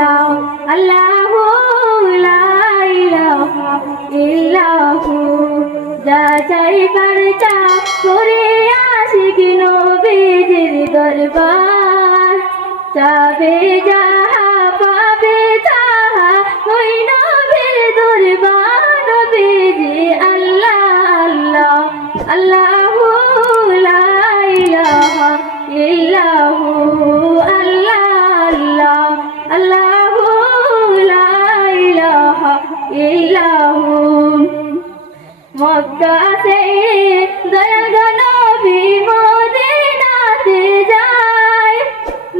আল্লাহু লা ইলাহা ইল্লাহু যাচাই করতা করে আশিকি নবীজির দরবার যাবে যাহা পাবে তাহা ওই নবীর দরবার নবীজি আল্লাহ আল্লাহ আল্লাহু লা ইলাহা ইল্লাহু আল্লাহ আল্লাহ আল্লাহু লা ইলাহা ইল্লাহু মক্কা ছেড়ে দয়াল নবী মদিনাতে যায়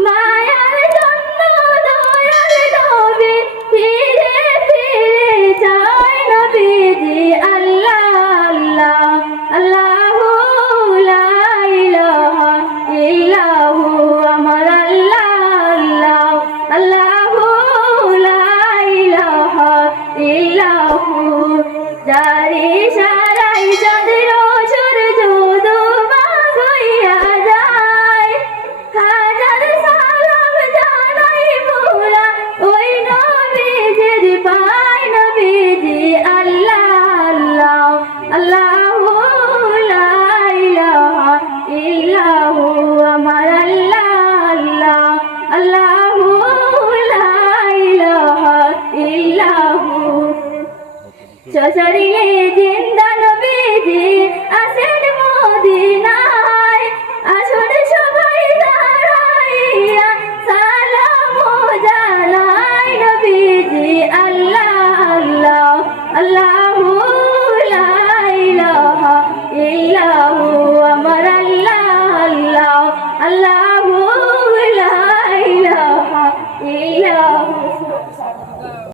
মায়ার জন্য দয়াল নবী ফিরে ফিরে যায় নবীজি আল্লাহ আল্লাহ আল্লাহু লা ইলাহা ইল্লাহু আমার আল্লাহ আল্লাহ আল্লাহু লা ইলাহা ইল্লাহু যারে সারাই চন্দ্র সূর্য দুবা হইয়া যায় হাজার সালাম জানাই মোরা ওই নবীজির পায় নবীজি আল্লাহ আল্লাহ আল্লাহু লা ইলাহা ইল্লাহু আমার আল্লাহ আল্লাহ আল্লাহু লা ইলাহা ইল্লাহু সশরীরে জিন্দা নবীজি আসেন মদিনায় আসর সবাই দাঁড়াইয়া সালাম জানাই নবীজি আল্লাহ আল্লাহ আল্লাহু লা ইলাহা ইল্লাহু আমার আল্লাহ আল্লাহ আল্লাহু লা ইলাহা ইল্লাহু